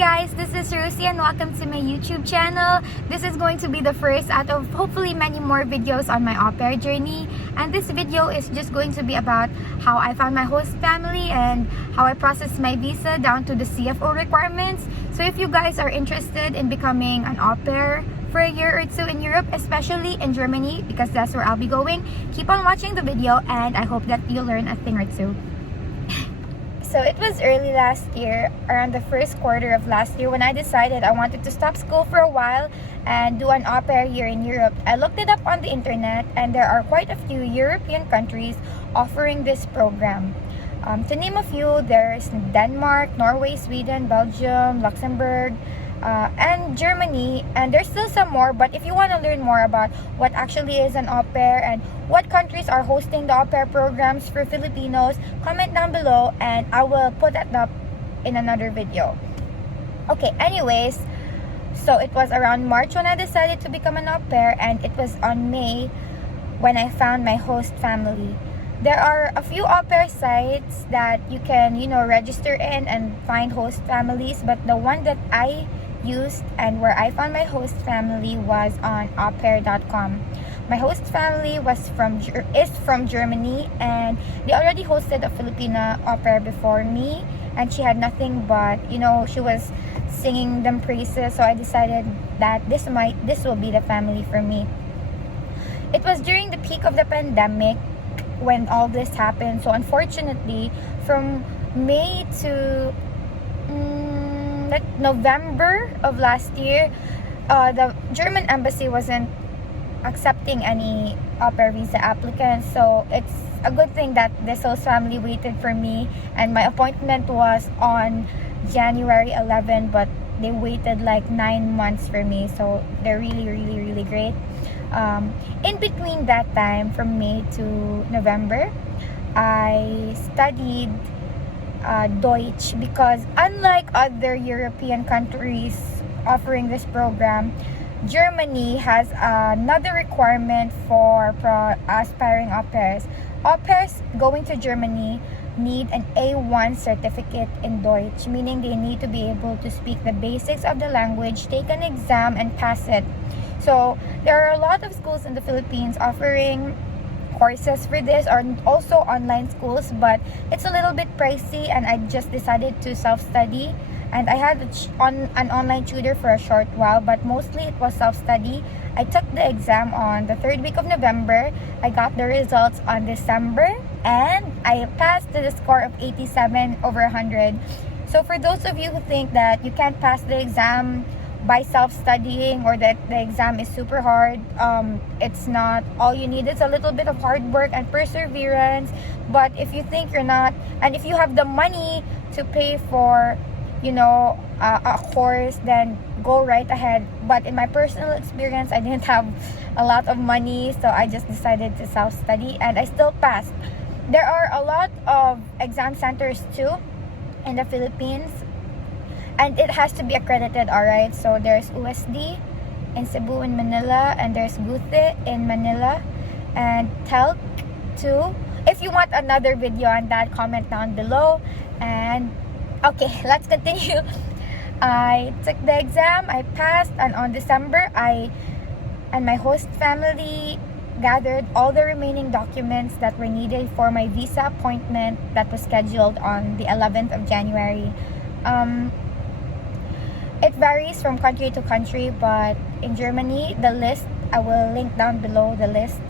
guys, this is Rosie and welcome to my YouTube channel. This is going to be the first out of hopefully many more videos on my au pair journey. And this video is just going to be about how I found my host family and how I processed my visa down to the CFO requirements. So if you guys are interested in becoming an au pair for a year or two in Europe, especially in Germany, because that's where I'll be going, keep on watching the video and I hope that you'll learn a thing or two. So it was early last year, around the first quarter of last year, when I decided I wanted to stop school for a while and do an au pair year in Europe. I looked it up on the internet and there are quite a few European countries offering this program. To name a few, there's Denmark, Norway, Sweden, Belgium, Luxembourg, and Germany, and there's still some more. But if you want to learn more about what actually is an au pair and what countries are hosting the au pair programs for Filipinos, comment down below and I will put that up in another video. Okay, anyways, so it was around March when I decided to become an au pair, and it was on May when I found my host family. There are a few au pair sites that you can, register in and find host families, but the one that I used and where I found my host family was on aupair.com. My host family is from Germany, and they already hosted a Filipina au pair before me, and she had nothing but, she was singing them praises, so I decided that this will be the family for me. It was during the peak of the pandemic when all this happened, so unfortunately from May to November of last year, the German embassy wasn't accepting any au pair visa applicants, so it's a good thing that this host family waited for me, and my appointment was on January 11, but they waited like 9 months for me, so they're really great. In between that time, from May to November, I studied Deutsch, because unlike other European countries offering this program, Germany has another requirement for aspiring au pairs. Au pairs going to Germany need an A1 certificate in Deutsch, meaning they need to be able to speak the basics of the language, take an exam, and pass it. So there are a lot of schools in the Philippines offering courses for this, or also online schools, but it's a little bit pricey, and I just decided to self-study. And I had an online tutor for a short while, but mostly it was self-study. I took the exam on the third week of November. I got the results on December, and I passed to the score of 87 over 100. So for those of you who think that you can't pass the exam by self-studying, or that the exam is super hard, it's not. All you need is a little bit of hard work and perseverance. But if you think you're not, and if you have the money to pay for a course, then go right ahead. But in my personal experience, I didn't have a lot of money, so I just decided to self-study, and I still passed. There are a lot of exam centers too in the Philippines, and it has to be accredited, alright? So there's USD in Cebu and Manila, and there's GUTE in Manila, and TELC too. If you want another video on that, comment down below. And okay, let's continue. I took the exam, I passed, and on December, I and my host family gathered all the remaining documents that were needed for my visa appointment that was scheduled on the 11th of January. It varies from country to country, but in Germany, the list, I will link down below the list.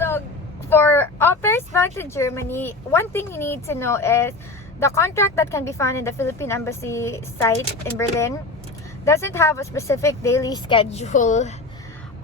So for au pairs bound to Germany, one thing you need to know is the contract that can be found in the Philippine Embassy site in Berlin doesn't have a specific daily schedule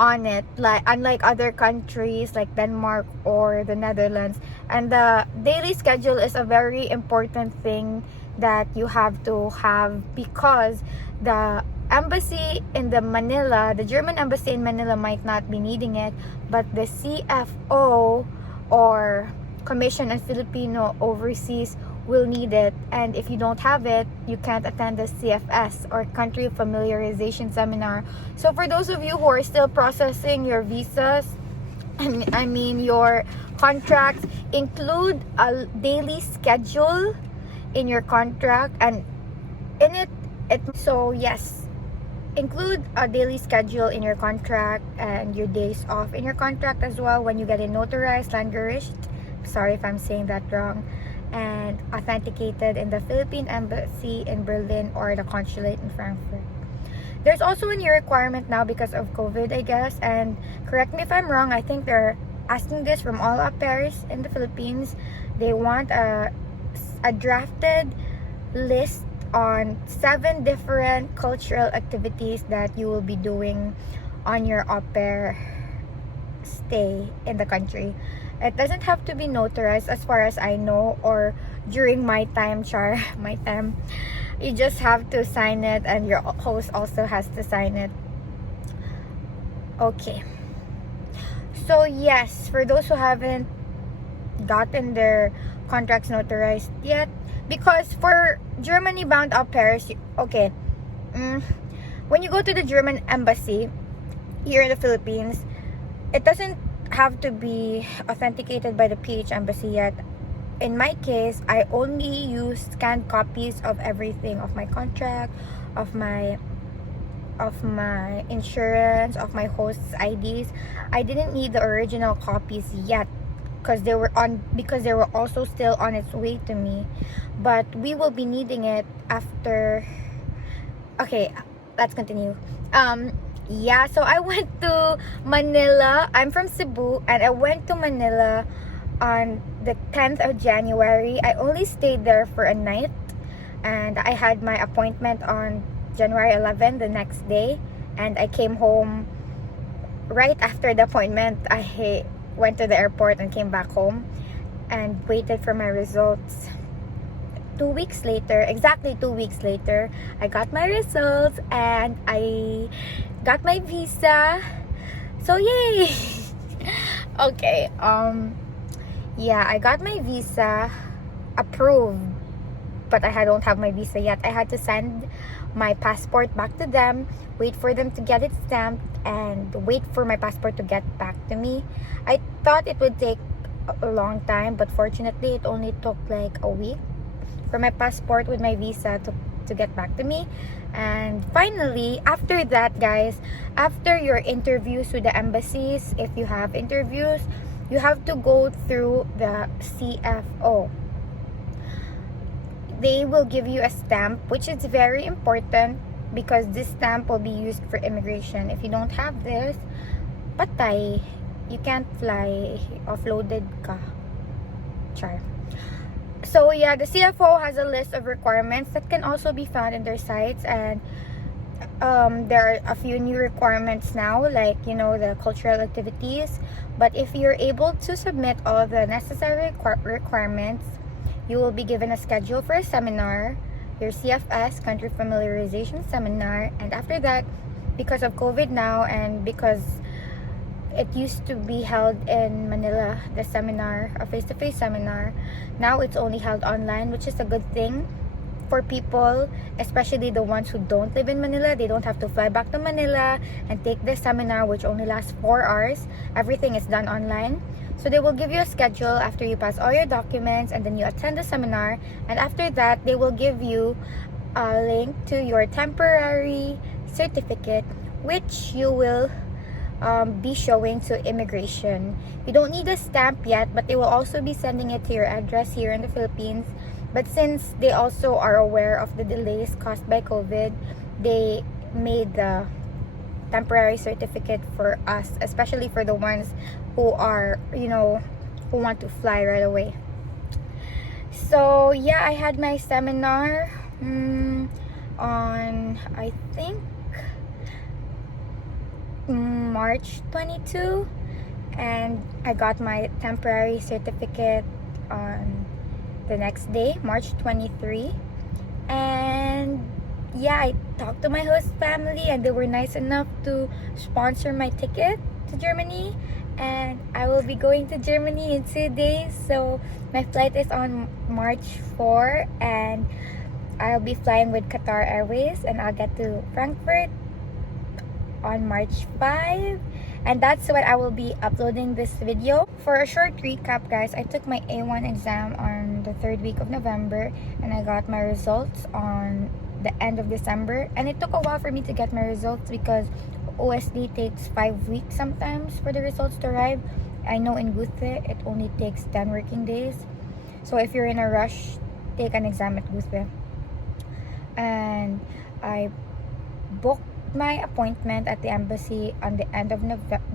on it, unlike other countries like Denmark or the Netherlands. And the daily schedule is a very important thing that you have to have, because the embassy in the German embassy in Manila might not be needing it, but the CFO, or Commission on Filipino Overseas, will need it. And if you don't have it, you can't attend the CFS, or Country Familiarization Seminar. So for those of you who are still processing your visas, your contracts, include a daily schedule in your contract. And in it, so yes, include a daily schedule in your contract and your days off in your contract as well when you get it notarized, languished, sorry if I'm saying that wrong, and authenticated in the Philippine Embassy in Berlin or the consulate in Frankfurt. There's also a new requirement now because of COVID, I guess, and correct me if I'm wrong, I think they're asking this from all Aupairs in the Philippines. They want a drafted list on 7 different cultural activities that you will be doing on your au pair stay in the country. It doesn't have to be notarized as far as I know, or during my time, my time. You just have to sign it, and your host also has to sign it. Okay. So yes, for those who haven't gotten their contracts notarized yet, because for Germany bound au pairs, okay, when you go to the German embassy here in the Philippines, it doesn't have to be authenticated by the PH embassy yet. In my case, I only use scanned copies of everything, of my contract, of my insurance, of my host's IDs. I didn't need the original copies yet because they were also still on its way to me, but we will be needing it after. Okay, let's continue. Yeah, so I went to Manila. I'm from Cebu, and I went to Manila on the 10th of January. I only stayed there for a night, and I had my appointment on January 11, the next day, and I came home right after the appointment. I went to the airport and came back home and waited for my results. 2 weeks later, exactly 2 weeks later, I got my results and I got my visa. So yay! Okay, yeah, I got my visa approved, but I don't have my visa yet. I had to send my passport back to them, wait for them to get it stamped, and wait for my passport to get back to me. I thought it would take a long time, but fortunately it only took like a week for my passport with my visa to get back to me. And finally, after that, guys, after your interviews with the embassies, if you have interviews, you have to go through the CFO. They will give you a stamp, which is very important because this stamp will be used for immigration. If you don't have this, patay, you can't fly, offloaded ka. Char. So yeah, the CFO has a list of requirements that can also be found in their sites, and there are a few new requirements now, like, you know, the cultural activities. But if you're able to submit all the necessary requirements, you will be given a schedule for a seminar, your CFS, Country Familiarization Seminar. And after that, because of COVID now, and because it used to be held in Manila, the seminar, a face-to-face seminar, now it's only held online, which is a good thing for people, especially the ones who don't live in Manila. They don't have to fly back to Manila and take the seminar, which only lasts 4 hours. Everything is done online. So they will give you a schedule after you pass all your documents, and then you attend the seminar. And after that, they will give you a link to your temporary certificate, which you will be showing to immigration. You don't need a stamp yet, but they will also be sending it to your address here in the Philippines. But since they also are aware of the delays caused by COVID, they made the temporary certificate for us, especially for the ones who are, you know, who want to fly right away. So yeah, I had my seminar on, I think, March 22, and I got my temporary certificate on the next day, March 23. And yeah, I talked to my host family, and they were nice enough to sponsor my ticket to Germany. And I will be going to Germany in 2 days. So my flight is on March 4, and I'll be flying with Qatar Airways, and I'll get to Frankfurt on March 5. And that's when I will be uploading this video. For a short recap, guys, I took my A1 exam on the 3rd week of November, and I got my results on the end of December, and it took a while for me to get my results because OSD takes 5 weeks sometimes for the results to arrive. I know in Guthe it only takes 10 working days. So if you're in a rush, take an exam at Guthe. And I booked my appointment at the embassy on the end of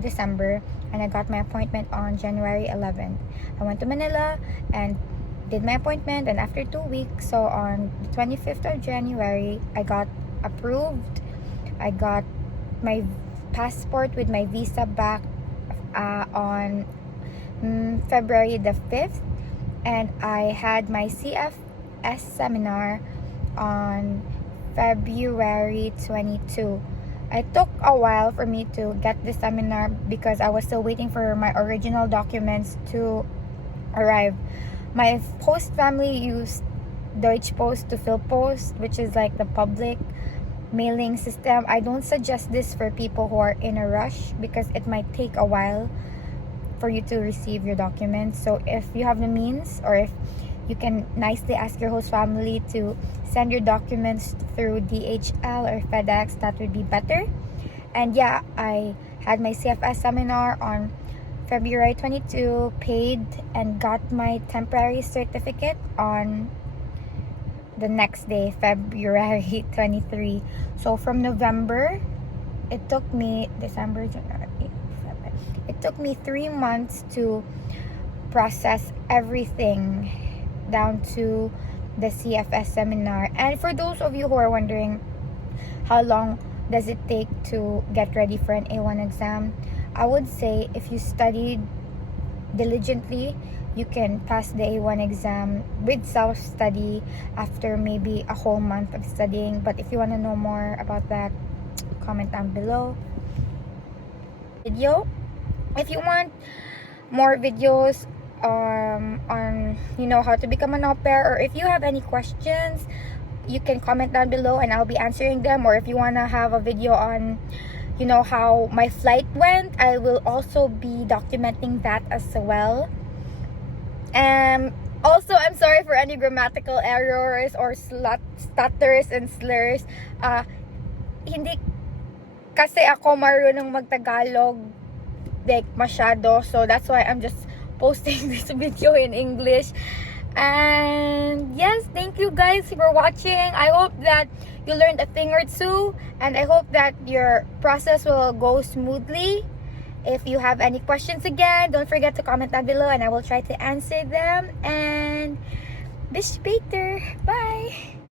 December, and I got my appointment on January 11th. I went to Manila and did my appointment, and after 2 weeks, so on the 25th of January, I got approved. I got my passport with my visa back on February the 5th, and I had my CFS seminar on February 22. It took a while for me to get the seminar because I was still waiting for my original documents to arrive. My host family used Deutsche Post to Philpost, which is like the public mailing system. I don't suggest this for people who are in a rush because it might take a while for you to receive your documents. So if you have the means, or if you can nicely ask your host family to send your documents through DHL or FedEx, that would be better. And yeah, I had my CFS seminar on February 22, paid, and got my temporary certificate on the next day, February 23. So from November, it took me December, January, February. It took me 3 months to process everything down to the CFS seminar. And for those of you who are wondering how long does it take to get ready for an A1 exam, I would say if you studied diligently, you can pass the A1 exam with self-study after maybe a whole month of studying. But if you want to know more about that, comment down below. Video. If you want more videos on how to become an au pair, or if you have any questions, you can comment down below and I'll be answering them. Or if you want to have a video on how my flight went, I will also be documenting that as well. And also, I'm sorry for any grammatical errors or stutters and slurs. Hindi kasi ako marunong magtagalog like masyado, so that's why I'm just posting this video in English. And yes, thank you guys for watching. I hope that you learned a thing or two, and I hope that your process will go smoothly. If you have any questions, again, don't forget to comment down below and I will try to answer them. And bis später. Bye.